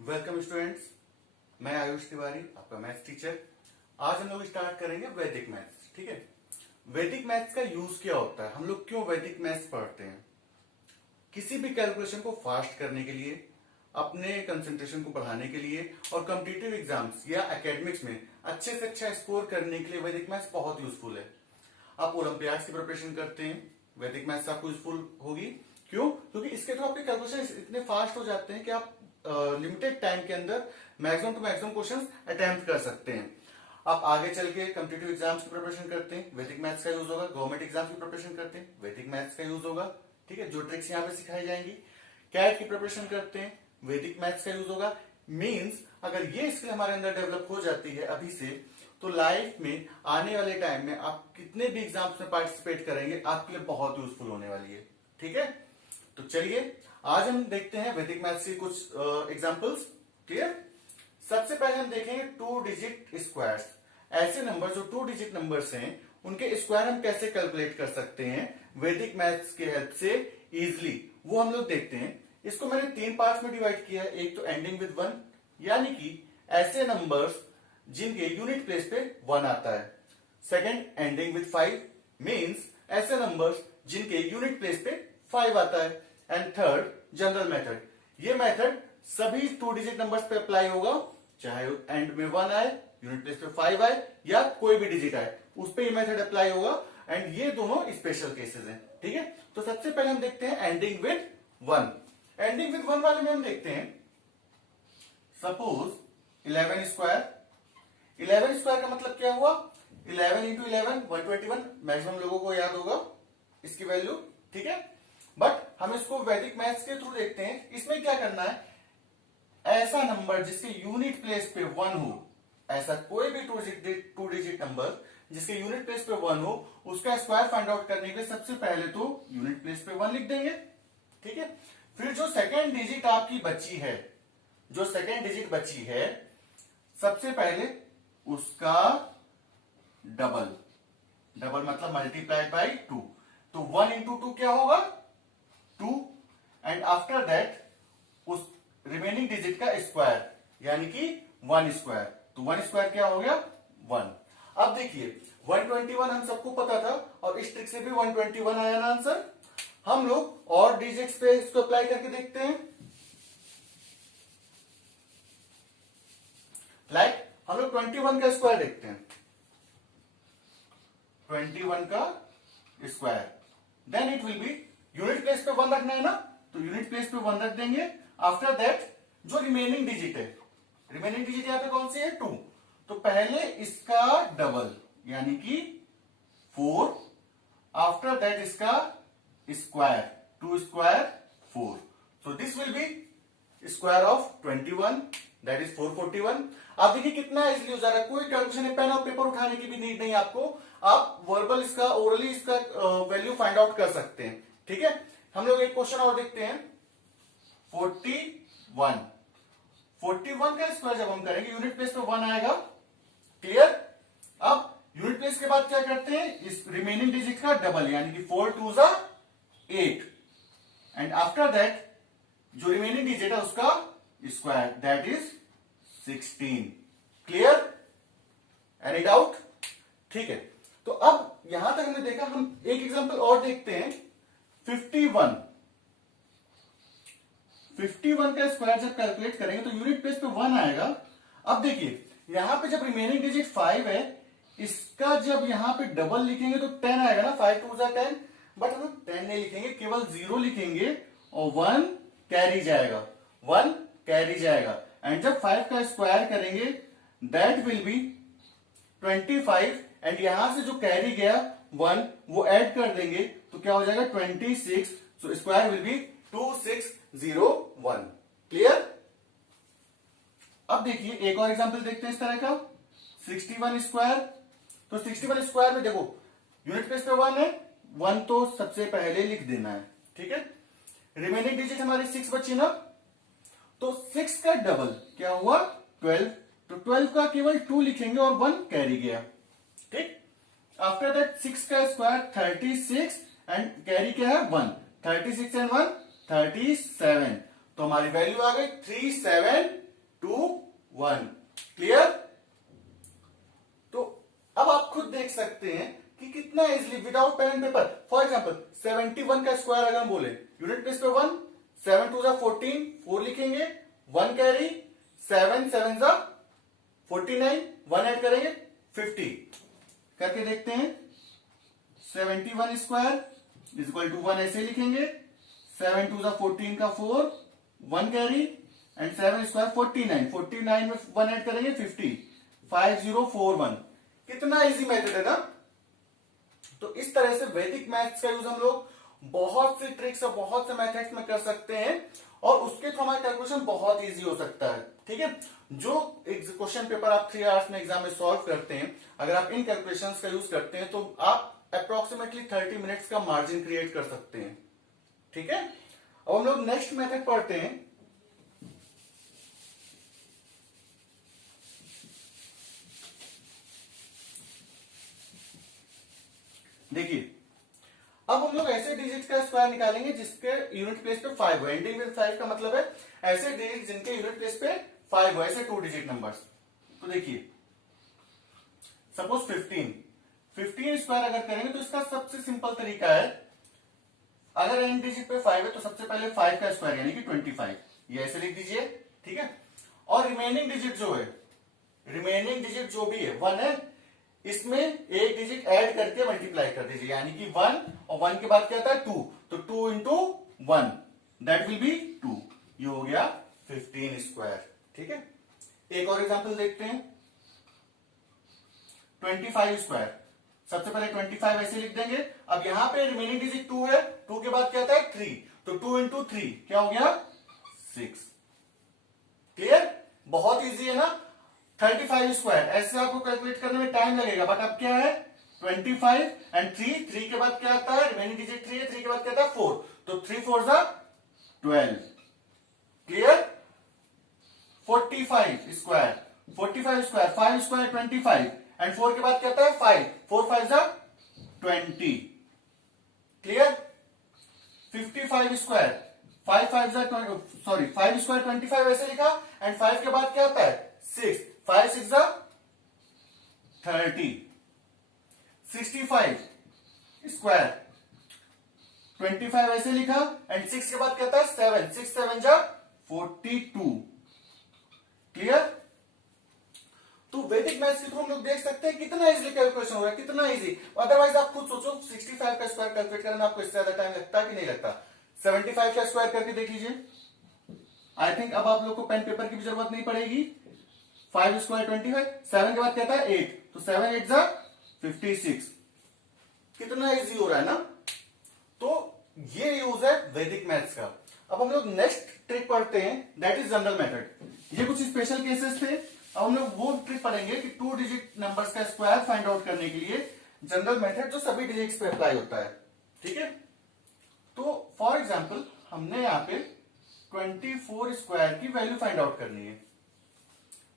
Welcome students, मैं आयुष तिवारी, आपका maths teacher. आज हम लोग स्टार्ट करेंगे वैदिक मैथ्स। ठीक है, वैदिक मैथ्स का यूज क्या होता है, हम लोग क्यों वैदिक मैथ्स पढ़ते हैं? किसी भी कैलकुलेशन को फास्ट करने के लिए, अपने कंसंट्रेशन को बढ़ाने के लिए और कॉम्पिटिटिव एग्जाम्स या एकेडमिक्स में अच्छे से अच्छा स्कोर करने के लिए वैदिक मैथ्स बहुत यूजफुल है। आप ओलंपियाड्स की प्रिपरेशन करते हैं, वैदिक मैथ्स आपको यूजफुल होगी। क्यों? क्योंकि इसके थ्रू आपके कैलकुलेशन इतने फास्ट हो जाते हैं कि आप लिमिटेड टाइम के अंदर maximum to maximum questions attempt कर सकते हैं। आप आगे चल के कॉम्पिटिटिव एग्जाम्स की प्रिपरेशन करते हैं, वैदिक मैथ्स का यूज होगा। गवर्नमेंट एग्जाम्स की प्रिपरेशन करते हैं, वैदिक मैथ्स का यूज होगा। ठीक है, जो ट्रिक्स यहाँ पे सिखाई जाएंगी। कैट की प्रिपरेशन करते हैं, वैदिक मैथ्स का यूज होगा। मीन्स अगर ये स्किल हमारे अंदर डेवलप हो जाती है अभी से, तो लाइफ में आने वाले टाइम में आप कितने भी एग्जाम्स में पार्टिसिपेट करेंगे, आपके लिए बहुत यूजफुल होने वाली है। ठीक है, तो चलिए आज हम देखते हैं वैदिक मैथ्स के कुछ एग्जांपल्स। क्लियर? सबसे पहले हम देखेंगे 2 डिजिट स्क्वायर्स। ऐसे नंबर जो 2 डिजिट नंबर्स हैं, उनके स्क्वायर हम कैसे कैलकुलेट कर सकते हैं वैदिक मैथ्स के हेल्प से इजिली, वो हम लोग देखते हैं। इसको मैंने 3 पार्ट्स में डिवाइड किया है। एक तो एंडिंग विद 1, यानी कि ऐसे नंबर्स जिनके यूनिट प्लेस पे 1 आता है। सेकेंड, एंडिंग विद 5, मीन्स ऐसे नंबर्स जिनके यूनिट प्लेस पे 5 आता है। And third, general method. ये मेथड सभी 2 डिजिट नंबर्स पे अप्लाई होगा, चाहे एंड में 1 आए, यूनिट प्लेस पे 5 आए, या कोई भी डिजिट आए, उस पे ये मेथड अप्लाई होगा। एंड ये दोनों स्पेशल केसेस हैं। ठीक है, तो सबसे पहले हम देखते हैं एंडिंग विद 1। एंडिंग विद 1 वाले में हम देखते हैं, सपोज 11 स्क्वायर। 11 स्क्वायर का मतलब क्या हुआ? 11 इंटू 11 121। मैक्सिमम लोगों को याद होगा इसकी वैल्यू। ठीक है, बट हम इसको वैदिक मैथ्स के थ्रू देखते हैं। इसमें क्या करना है, ऐसा नंबर जिसके यूनिट प्लेस पे 1 हो, ऐसा कोई भी 2 डिजिट नंबर जिसके यूनिट प्लेस पे 1 हो, उसका स्क्वायर फाइंड आउट करने के लिए सबसे पहले तो यूनिट प्लेस पे 1 लिख देंगे। ठीक है, फिर जो सेकेंड डिजिट आपकी बची है, जो सेकेंड डिजिट बची है, सबसे पहले उसका डबल। डबल मतलब मल्टीप्लाइड बाई 2। तो 1 इंटू 2 क्या होगा? 2। एंड आफ्टर दैट उस रिमेनिंग डिजिट का स्क्वायर, यानी कि 1 स्क्वायर। तो 1 स्क्वायर क्या हो गया? 1। अब देखिए 121 हम सबको पता था, और इस ट्रिक से भी 121 आया ना आंसर। हम लोग और डिजिट्स पे इसको अप्लाई करके देखते हैं। लाइक हम लोग 21 का स्क्वायर देखते हैं। 21 का square, then it will be, unit place पे 1 रखना है ना, तो यूनिट प्लेस पे 1 रख देंगे। आफ्टर दैट जो रिमेनिंग डिजिट है, रिमेनिंग डिजिट यहां पे कौन सी है? 2। तो पहले इसका डबल, यानी कि 4। आफ्टर दैट इसका square, 2 square 4। So this will be square of 21, that is 441। आप देखिए कितना इजिली हो जा रहा है, कोई कैलकुलेशन है, पेन और पेपर उठाने की भी नीड नहीं आपको। आप वर्बल इसका, ओरली इसका वैल्यू फाइंड आउट कर सकते हैं। ठीक है, हम लोग एक क्वेश्चन और देखते हैं। 41 का स्क्वायर जब हम करेंगे, यूनिट प्लेस पे 1 आएगा। क्लियर? अब यूनिट प्लेस के बाद क्या करते हैं, इस रिमेनिंग डिजिट का डबल, यानी कि 4 2 जा 8। एंड आफ्टर दैट जो रिमेनिंग डिजिट है उसका square, that is 16। Clear? Any doubt? ठीक है, तो अब यहां तक हमने देखा। हम एक एग्जांपल और देखते हैं। 51 का स्क्वायर जब कैलकुलेट करेंगे तो यूनिट प्लेस पे 1 आएगा। अब देखिए यहां पे जब रिमेनिंग डिजिट 5 है, इसका जब यहां पे डबल लिखेंगे तो 10 आएगा ना, 5 2 जा 10। बट हम 10 नहीं लिखेंगे, केवल 0 लिखेंगे और 1 कैरी जाएगा, 1 कैरी जाएगा। एंड जब 5 का स्क्वायर करेंगे, दैट विल बी 25। एंड यहां से जो कैरी गया 1 वो ऐड कर देंगे, तो क्या हो जाएगा? 26। So square will be 2601। Clear? अब देखिए एक और एग्जांपल देखते हैं इस तरह का। 61 स्क्वायर। तो 61 स्क्वायर में देखो यूनिट प्लेस पे 1 है, 1 तो सबसे पहले लिख देना है। ठीक है, रिमेनिंग डिजिट हमारी 6 बची ना, तो 6 का डबल क्या हुआ? 12। तो 12 का केवल 2 लिखेंगे और 1 कैरी गया। ठीक, आफ्टर दैट 6 का स्क्वायर 36 एंड कैरी क्या है? 1। 36 एंड 1 37। तो हमारी वैल्यू आ गई 3721। क्लियर? तो अब आप खुद देख सकते हैं कि कितना easily without pen and paper. For example 71 का स्क्वायर अगर हम बोले यूनिट प्लेस पे 1, 7 2 14, 4 लिखेंगे, 1 कैरी, 7 7 49, 1 ऐड करेंगे 50 करके देखते हैं। 71 स्क्वायर इज इक्वल टू 1 ऐसे लिखेंगे, 7 2 14 का 4, 1 कैरी एंड 7 स्क्वायर 49, 49 में 1 ऐड करेंगे 50, 5041। कितना इजी मेथड है ना। तो इस तरह से वैदिक मैथ्स का यूज हम लोग बहुत सी ट्रिक्स और बहुत से मेथड्स में कर सकते हैं और उसके थ्रू हमारा कैलकुलेशन बहुत इजी हो सकता है। ठीक है, जो क्वेश्चन पेपर आप 3 आवर्स में एग्जाम में सॉल्व करते हैं, अगर आप इन कैलकुलेशंस का यूज करते हैं तो आप अप्रोक्सीमेटली 30 मिनट्स का मार्जिन क्रिएट कर सकते हैं। ठीक है, अब हम लोग नेक्स्ट मेथड पढ़ते हैं। देखिए, अब हम लोग ऐसे डिजिट का स्क्वायर निकालेंगे जिसके यूनिट प्लेस पे 5 हो। एंडिंग विद 5 का मतलब है ऐसे डिजिट जिनके यूनिट प्लेस पे 5 हो, ऐसे 2 डिजिट नंबर्स। तो देखिए, सपोज 15 स्क्वायर अगर करेंगे तो इसका सबसे सिंपल तरीका है, अगर एंड डिजिट पे 5 है तो सबसे पहले 5 का स्क्वायर यानी कि 25, ये ऐसे लिख दीजिए। ठीक है, और रिमेनिंग डिजिट जो है, रिमेनिंग डिजिट जो भी है 1 है, इसमें एक डिजिट ऐड करके मल्टीप्लाई कर दीजिए, यानी कि 1 और 1 के बाद क्या आता है 2, तो 2 इंटू 1 दैट विल बी 2। ये हो गया 15 स्क्वायर। ठीक है, एक और एग्जांपल देखते हैं। 25 स्क्वायर, सबसे पहले 25 ऐसे लिख देंगे। अब यहां पे रिमेनिंग डिजिट 2 है, 2 के बाद क्या आता है 3, तो 2 इंटू 3 क्या हो गया 6। क्लियर? बहुत इजी है ना। 35 स्क्वायर, ऐसे आपको कैलकुलेट करने में टाइम लगेगा, बट अब क्या है 25 एंड 3 के बाद क्या आता है, रिमेनिंग डिजिट 3 है, 3 के बाद क्या आता है 4, तो 3 4 12। क्लियर? 45 स्क्वायर, 5 स्क्वायर 25 एंड 4 के बाद क्या आता है 5, 4 5 20। क्लियर? 55 स्क्वायर, 5 स्क्वायर 25 ऐसे लिखा एंड 5 के बाद क्या आता है 6, 5 6 30। 65 स्क्वायर, 25 ऐसे लिखा एंड 6 के बाद क्या आता है 7, 6 7 42। क्लियर? तो वैदिक मैथ्स के थ्रू हम लोग देख सकते हैं कितना इजी कैलकुलेशन हो रहा है, कितना इजी। अदरवाइज आप खुद सोचो 65 का स्क्वायर कैलकुलेट करने में आपको इससे ज्यादा टाइम लगता है कि नहीं लगता। 75 का स्क्वायर करके देख लीजिए। आई थिंक अब आप लोग को पेन पेपर की भी जरूरत नहीं पड़ेगी। 5 स्क्वायर 25, 7 के बाद क्या था 8, तो 7 8 56। कितना इजी हो रहा है ना। तो ये यूज है वैदिक मैथ्स का। अब हम लोग नेक्स्ट ट्रिक पढ़ते हैं, दैट इज जनरल मेथड। ये कुछ स्पेशल केसेस थे, अब हम लोग वो ट्रिक पढ़ेंगे कि 2 डिजिट नंबर्स का स्क्वायर फाइंड आउट करने के लिए जनरल मेथड जो सभी डिजिट्स पे अप्लाई होता है। ठीक है, तो फॉर एग्जाम्पल हमने यहां पे 24 स्क्वायर की वैल्यू फाइंड आउट करनी है।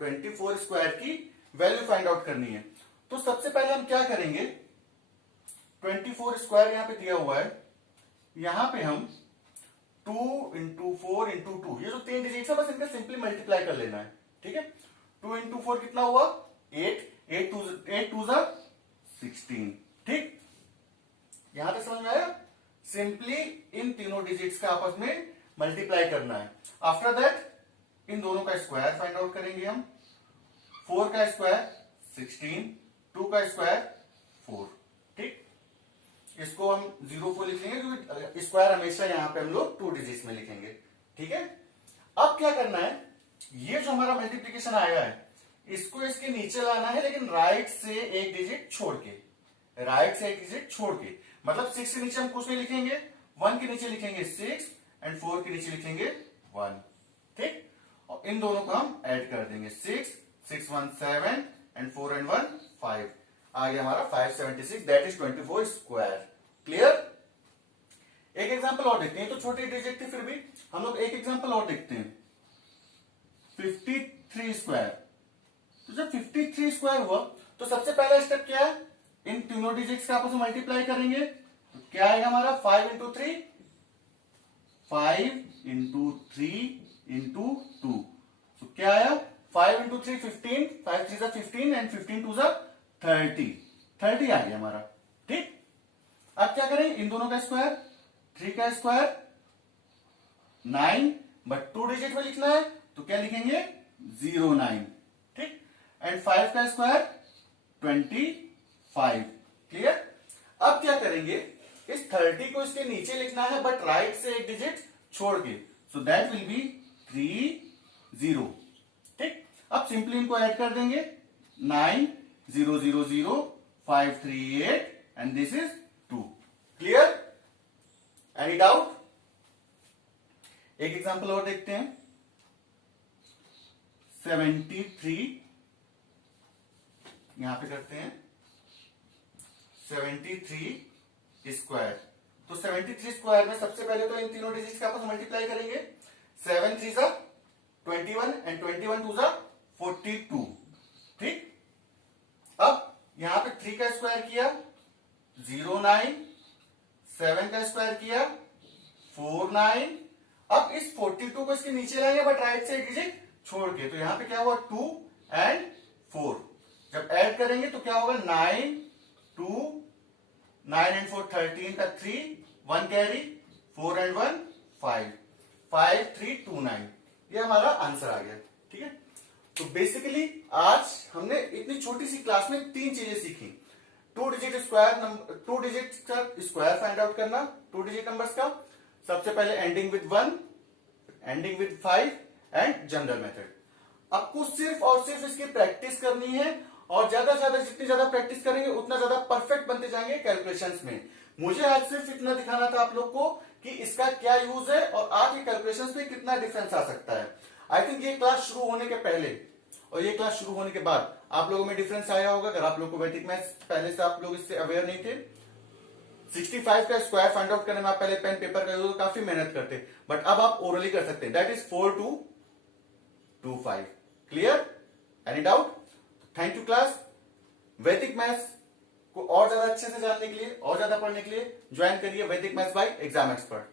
24 स्क्वायर की वैल्यू फाइंड आउट करनी है। तो सबसे पहले हम क्या करेंगे, 24 स्क्वायर यहां पे दिया हुआ है, यहां पे हम 2 इंटू 4 इंटू 2, ये जो 3 डिजिट है बस इनका सिंपली मल्टीप्लाई कर लेना है। ठीक है, 2 इंटू 4 कितना हुआ 8, 8 2 16। ठीक, यहां तक समझ में आया। सिंपली इन तीनों डिजिट्स का आपस में मल्टीप्लाई करना है। आफ्टर दैट इन दोनों का स्क्वायर फाइंड आउट करेंगे हम। 4 का स्क्वायर 16, 2 का स्क्वायर 4। ठीक, इसको हम 0 4 लिख लेंगे क्योंकि स्क्वायर हमेशा यहां पे हम लोग 2 डिजिट्स में लिखेंगे। ठीक है, अब क्या करना है, ये जो हमारा मल्टीप्लीकेशन आया है इसको इसके नीचे लाना है, लेकिन राइट से एक डिजिट छोड़ के, राइट से एक डिजिट छोड़ के, मतलब 6 के नीचे हम कुछ नहीं लिखेंगे, 1 के नीचे लिखेंगे 6 एंड 4 के नीचे लिखेंगे 1। ठीक, और इन दोनों को हम ऐड कर देंगे, 6 6 1 7 एंड 4 एंड 1 5, आ गया हमारा 576, दैट इज 24 स्क्वायर। क्लियर? एक एग्जांपल और देखते हैं, तो छोटी डिजिट थी फिर भी हम लोग एक एग्जांपल और देखते हैं। 53 स्क्वायर, तो जब 53 स्क्वायर हुआ तो सबसे पहला स्टेप क्या है, इन तीनों डिजिट्स का आपस में मल्टीप्लाई करेंगे, तो क्या आएगा हमारा 5 इंटू 3 5 इंटू 3 इंटू 2। तो क्या आया 5 इंटू 3 15, 5 3 15 एंड 15 2 30, 30 आ गया हमारा। ठीक, अब क्या करें, इन दोनों का स्क्वायर, 3 का स्क्वायर 9, बट 2 डिजिट में लिखना है तो क्या लिखेंगे 09। ठीक, एंड 5 का स्क्वायर 25। क्लियर। अब क्या करेंगे, इस 30 को इसके नीचे लिखना है बट राइट से एक डिजिट छोड़ के, सो दैट विल बी 30। ठीक, अब सिंपली इनको ऐड कर देंगे, 9 0 0 0 5 3 8 and this is 2। Clear, any doubt. एक एग्जांपल और देखते हैं, 73 यहां पे करते हैं 73 स्क्वायर। तो 73 स्क्वायर में सबसे पहले तो इन तीनों डिजिट्स का आपस मल्टीप्लाई करेंगे, 7 3 21 एंड 21 2 42। ठीक, अब यहां पे 3 का स्क्वायर किया 09, 7 का स्क्वायर किया 49। अब इस 42 को इसके नीचे लाएंगे बट राइट से एक डिजिट छोड़ के, तो यहां पे क्या हुआ 2 एंड 4। जब ऐड करेंगे तो क्या होगा 9 2 9 एंड 4 13 का 3 1 कैरी 4 एंड 1 5 5 3 2 9। ये हमारा आंसर आ गया। ठीक है, तो बेसिकली आज हमने इतनी छोटी सी क्लास में 3 चीजें सीखी। 2 डिजिट का स्क्वायर फाइंड आउट करना, 2 डिजिट नंबर्स का, सबसे पहले ending with 1, ending with 5 and general method. आपको सिर्फ और सिर्फ इसकी प्रैक्टिस करनी है और ज्यादा से ज्यादा जितनी ज्यादा प्रैक्टिस करेंगे उतना ज्यादा परफेक्ट बनते जाएंगे कैलकुलेशंस में। मुझे आज सिर्फ इतना दिखाना था आप लोग को कि इसका क्या यूज है और आपके कैलकुलेशंस में कितना डिफरेंस आ सकता है। आई थिंक ये क्लास शुरू होने के पहले और ये क्लास शुरू होने के बाद आप लोगों में डिफरेंस आया होगा। अगर आप लोग को वैदिक मैथ्स पहले से आप लोग इससे अवेयर नहीं थे, 65 का स्क्वायर फाइंड आउट करने में आप पहले पेन पेपर का यूज काफी मेहनत करते, बट अब आप ओरली कर सकते हैं। That is 4 2 2 5। Clear, any doubt. Thank you class. वैदिक मैथ्स को और ज्यादा अच्छे से जानने के लिए और ज्यादा पढ़ने के लिए ज्वाइन करिए वैदिक मैथ्स बाय एग्जाम एक्सपर्ट।